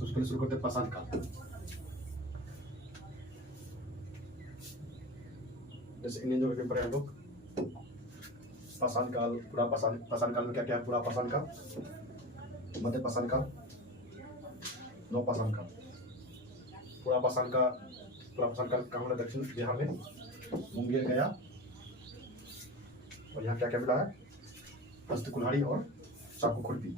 सबसे पहले शुरू करते हैं पाषाण काल। जैसे इंडियन ज्योग्राफी पढ़े हम लोग पाषाण काल, पूरा पाषाण काल में क्या क्या है? पूरा पाषाण काल, मध्य पाषाण काल, नव पाषाण काल। पूरा पाषाण काल कहाँ है? दक्षिण बिहार में मुंगेर गया। और यहाँ क्या क्या मिला है? हस्त कुल्हाड़ी और चाकू खुरपी।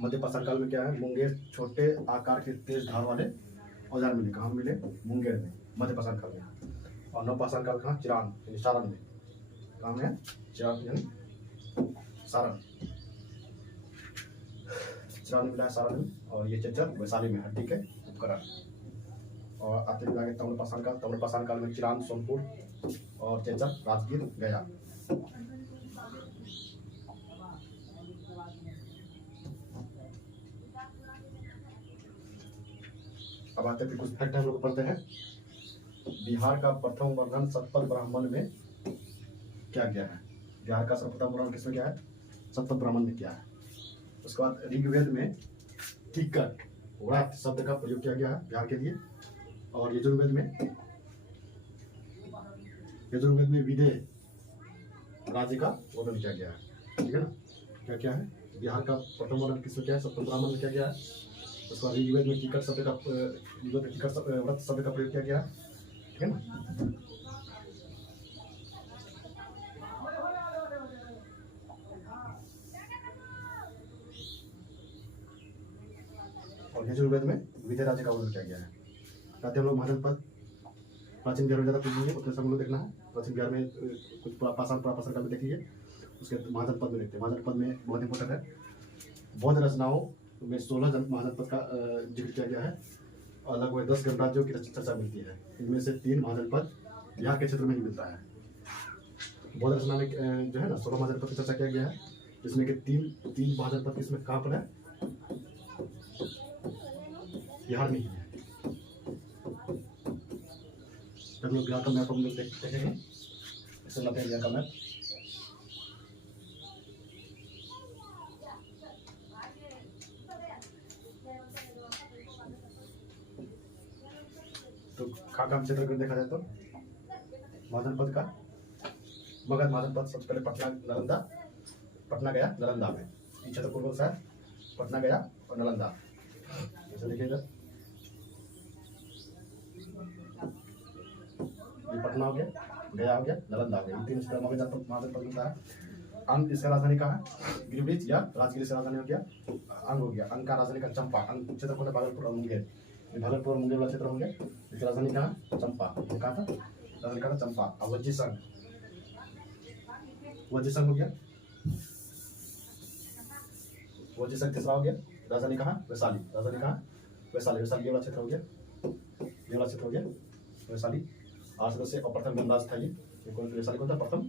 मध्य पाषाण काल में क्या है? मुंगेर छोटे आकार के तेज धार वाले औजार मिले। कहाँ मिले? मुंगेर में, मध्य पाषाण काल में। और नव पाषाण काल कहाँ? चिरान यानी सारण में। कहाँ में है? चिरान यानी सारण। चिरान में मिला है, सारण में। और ये चेचर वैशाली में, हड्डी के उपकरण। और आते हुए आगे तमिल पाषाण काल। तमिल पाषाण काल में चिरान, सोनपुर और चेचर राजगीर गया। अब आते हैं कुछ फैक्ट हम लोग पढ़ते हैं। बिहार का प्रथम वर्णन सतपथ ब्राह्मण में क्या गया है? बिहार का सर्वप्रथम वर्णन किसमें क्या है? सतपथ ब्राह्मण में क्या है? उसके बाद ऋग्वेद में टिकट व्रत शब्द का प्रयोग किया गया है बिहार के लिए। और यजुर्वेद में विदेह राज्य का वर्णन किया गया है। ठीक है ना? क्या क्या है? बिहार का प्रथम वर्णन किसमें क्या है? सतपथ ब्राह्मण में क्या गया है? उसके बाद ऋग्वेद में टिकट शब्द का व्रत शब्द का प्रयोग किया गया है। ठीक है ना? और यजुर्वेद में विदेह राज्य का वर्णन किया गया है। कहते हैं हम लोग महाजनपद प्राचीन बिहार में ज्यादा पूछेंगे, उतने सब हम लोग देखना है। प्राचीन बिहार में कुछ पाषाण काल में देखिए, उसके महाजनपद में देखते हैं। महाजनपद में बहुत इंपॉर्टेंट है। बौद्ध रचनाओं में 16 महाजनपद का जिक्र किया गया है और लगभग 10 गणराज्यों की चर्चा मिलती है। इनमें से 3 महाजनपद बिहार के क्षेत्र में ही मिलता है। बौद्ध रचना में जो है ना 16 महाजनपद की चर्चा किया गया है, जिसमें कि तीन महाजनपद किसमें कहाँ पर है? बिहार में ही है। हम लोग बिहार का मैप हम लोग देखेंगे। इसे लाते हैं बिहार का मैप। तो कहाँ क्षेत्र को देखा जाए तो महाजनपद का मगध महाजनपद सबसे पहले पटना गया नालंदा में। ये क्षेत्र पूर्व से पटना गया और नालंदा। जैसे देखिएगा ये पटना हो गया, गया हो गया, नालंदा हो गया। ये 3 क्षेत्र मगध महाजनपद मिलता है। अंग इसका राजधानी कहाँ है? गिरिब्रिज या राजगीर से राजधानी हो गया। अंग हो गया, अंग का राजधानी का चंपा। अंग क्षेत्र को भागलपुर और मुंगेर। भागलपुर और मुंगेर वाला क्षेत्र होंगे। इसकी राजधानी कहाँ? चंपा। कहाँ था? राजधानी कहाँ था? चंपा। और वज्जी संघ हो गया। वज्जी संघ तीसरा हो गया। राजधानी कहाँ? वैशाली। राजधानी कहाँ? वैशाली। वैशाली ये वाला क्षेत्र हो गया। ये वाला क्षेत्र हो गया वैशाली। 8 सदस्य और प्रथम गणराज्य था ये। कौन? वैशाली कौन था? प्रथम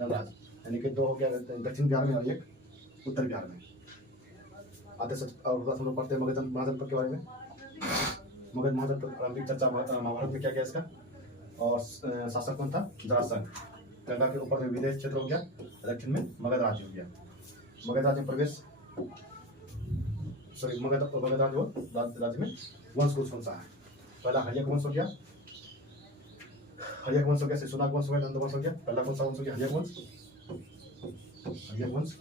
गणराज्य। यानी कि 2 हो गया दक्षिण बिहार में और 1 उत्तर बिहार में। आते और हम लोग पढ़ते हैं मगध महाजनपद के बारे में। मगध महाजनपद प्रारंभिक चर्चा महाभारत में किया गया इसका। और शासक कौन था? जरासंध। गंगा के ऊपर में विदेश क्षेत्र हो गया, दक्षिण में मगध राज्य हो गया। मगध राज्य में प्रवेश मगध राज्य में वंश कौन सा है? पहला हर्यक वंश हो गया, शिशुनाग वंश हो गया, नंद वंश हो गया। पहला कौन सा वंश हो गया? हर्यक वंश। हर्यक वंश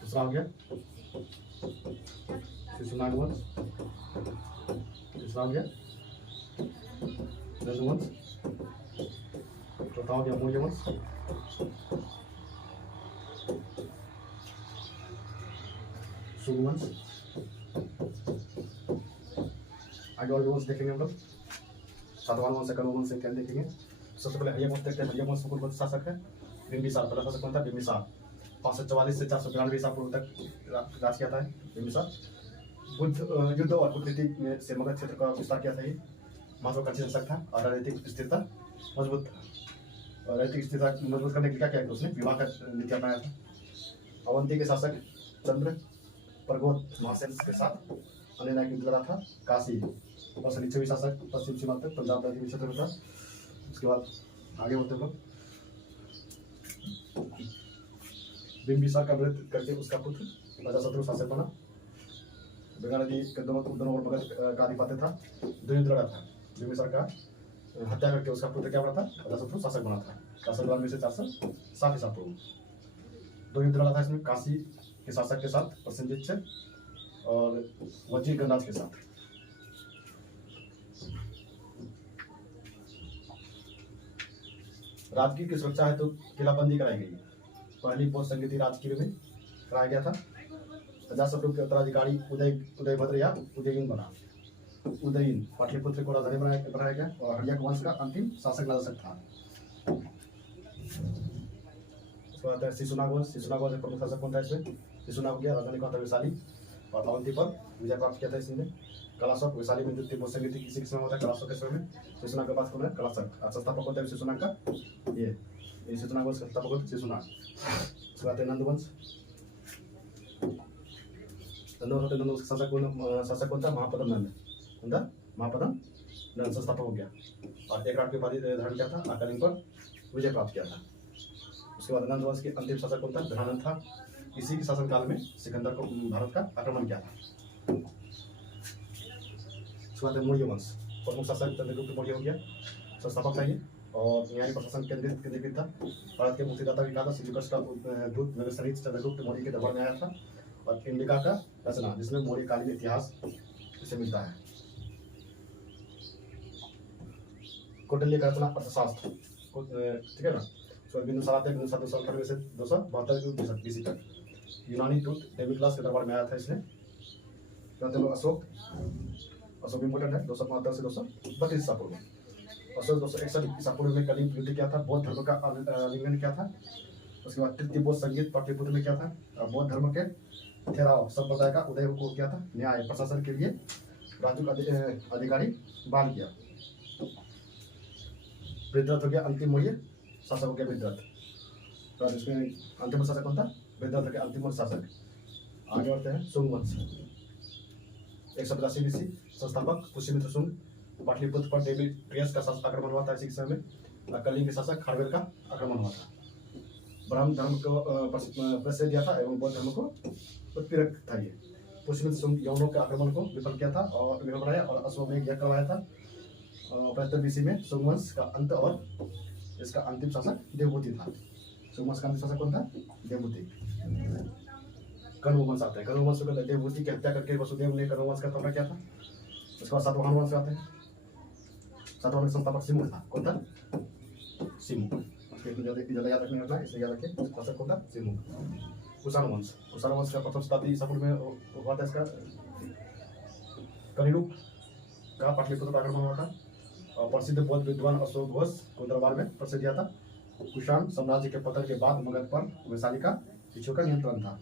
दूसरा हो गया शिशुनाग वंश। तीसरा हो गया नंद वंश। चौथा हो गया मौर्य वंश। शुंग वंश। आगे और वंश देखेंगे हम लोग। सातवां वंश, सकल वंश क्या देखेंगे। सबसे पहले हर्यक वंश देखते हैं। हर्यक वंश कौन सा शासक है? बिंबिसार। पहला शासक कौन था? बिंबिसार। 544 से 492 ईसा पूर्व तक राज किया था बिंबिसार। युद्ध और कूटनीति में से मगध क्षेत्र का विस्तार किया था। ये महत्वाकांक्षी शासक था और राजनीतिक स्थिरता मजबूत था। और राजनीतिक स्थिरता मजबूत करने के लिए क्या किया? उसने विवाह का नीति अपनाया था। अवंती के शासक चंद्र प्रगोत महासेन के साथ अन्य युद्ध लड़ा था काशी। ऊपर से नीचे भी शासक पश्चिम सीमा तक पंजाब प्रांतीय क्षेत्र में था। उसके बाद आगे बढ़ते हम लोग। बिम्बिसार का विरोध करके उसका पुत्र अजातशत्रु शासक बना। गंगा नदी के दोनों ओर मगध का अधिपत्य था। द्रुपद था। बिम्बिसार का हत्या करके उसका पुत्र क्या बना था? अजातशत्रु शासक बना था। शासक में से 460 ईसा पूर्व। दो युद्ध लड़ा था इसमें, काशी के शासक के साथ प्रसेनजित और वजीर गणराज के साथ। राजगीर की सुरक्षा है तो किलाबंदी कराई गई। पहली पोस्ट संगीति राजगीर में कराया गया था। अजातशत्रु के उत्तराधिकारी उदयभद्र या उदयीन बना। उदयीन पाटलिपुत्र को राजधानी बनाया गया और हर्यक वंश का अंतिम शासक राजक था। उसके बाद शिशुनाग वंश। शिशुनाग वंश प्रमुख शासक कौन था इसमें? शिशुनाग हो गया, राजधानी कौन था? वैशाली। और अवंती पर विजय प्राप्त किया था इसने। कलाशक वैशाली में द्वितीय पोस्ट संगीति किसी के समय होता है? कलाशक के समय में। शिशुनाग के पास कौन है? कलाशक। संस्थापक होता है शिशुनाग का ये शिशुनाग वंश का संस्थापक होता है शिशुनाग। उसके बाद नंदवंश। नंदवंश शासक कौन था? महापद्म नंद। कौन था? महापद्म नंद संस्थापक हो गया और एक रात की उपाधि धारण किया था। कलिंग पर विजय प्राप्त किया था। उसके बाद नंदवंश के अंतिम शासक कौन था? धनानंद था। इसी के शासनकाल में सिकंदर को भारत का आक्रमण किया था। उसके बाद मौर्य वंश। प्रमुख शासक चंद्रगुप्त मौर्य हो गया, संस्थापक था ये और न्यायिक प्रशासन केंद्रित था। भारत के मुक्तिदाता भी कहा था। सिजुकस का दूत नरसरीत चंद्रगुप्त मौर्य के दरबार में आया था और इंडिका का रचना जिसमें मौर्यकालीन इतिहास से मिलता है। कौटिल्य का रचना अर्थशास्त्र, ठीक है ना। बिंदुसार आते हैं। बिंदुसार 298 से 272 BC तक। यूनानी दूत डेमिक्लस के दरबार में आया था इसने। अशोक इम्पोर्टेंट है। 275 से 232 ईसा पूर्व। अशोक 261 ईसा पूर्व में कलिंग युद्ध किया था। बौद्ध धर्म का आलिंगन किया था। उसके बाद तृतीय बौद्ध संगीत पाटलिपुत्र में किया था। बौद्ध धर्म के थेराव संप्रदाय का उदय को किया था। न्याय प्रशासन के लिए राजू अधिकारी बहाल किया। वृद्धरथ हो गया अंतिम मौर्य शासक हो गया वृद्धरथ। तो इसमें अंतिम शासक कौन था? वृद्धरथ के अंतिम शासक। आगे बढ़ते हैं। शुंग वंश 182 BC। संस्थापक पुष्यमित्र शुंग। पाटलिपुत्र पर डेमेट्रियस का आक्रमण हुआ था इसी समय में। कलिंग के शासक खारवेल का आक्रमण हुआ था। ब्राह्मण धर्म को प्रश्रय दिया था एवं बौद्ध धर्म को उत्पीड़क था ये। पुष्यमित्र शुंग यवनों के आक्रमण को विफल किया था और विफल बनाया और अश्वमेध यज्ञ करवाया था। 75 BC में शुंग वंश का अंत और इसका अंतिम शासक देवभूति था। शुंग वंश का अंतिम शासक कौन था? देवभूति। कण्व वंश आता है। कण्व वंश को देवभूति की हत्या करके वसुदेव ने कण्व वंश का स्थापना किया था। उसके बाद सातवाहन वंश आते हैं। सातवाहन के संस्थापक सिमुक था। कौन था? सिमुक। ज्यादा याद रखने वाला इसे याद रखिए। शासक कौन था? सिमुक। कुषाण वंश। कुषाण वंश का प्रथम शताब्दी ईसा पूर्व में हुआ था। इसका कलिंग का पाटलिपुत्र पर आक्रमण हुआ था और प्रसिद्ध बौद्ध विद्वान अशोक घोष को दरबार में प्रसिद्ध दिया था। कुषाण साम्राज्य के पतन के बाद मगध पर वैशाली का शिक्षकों का नियंत्रण था।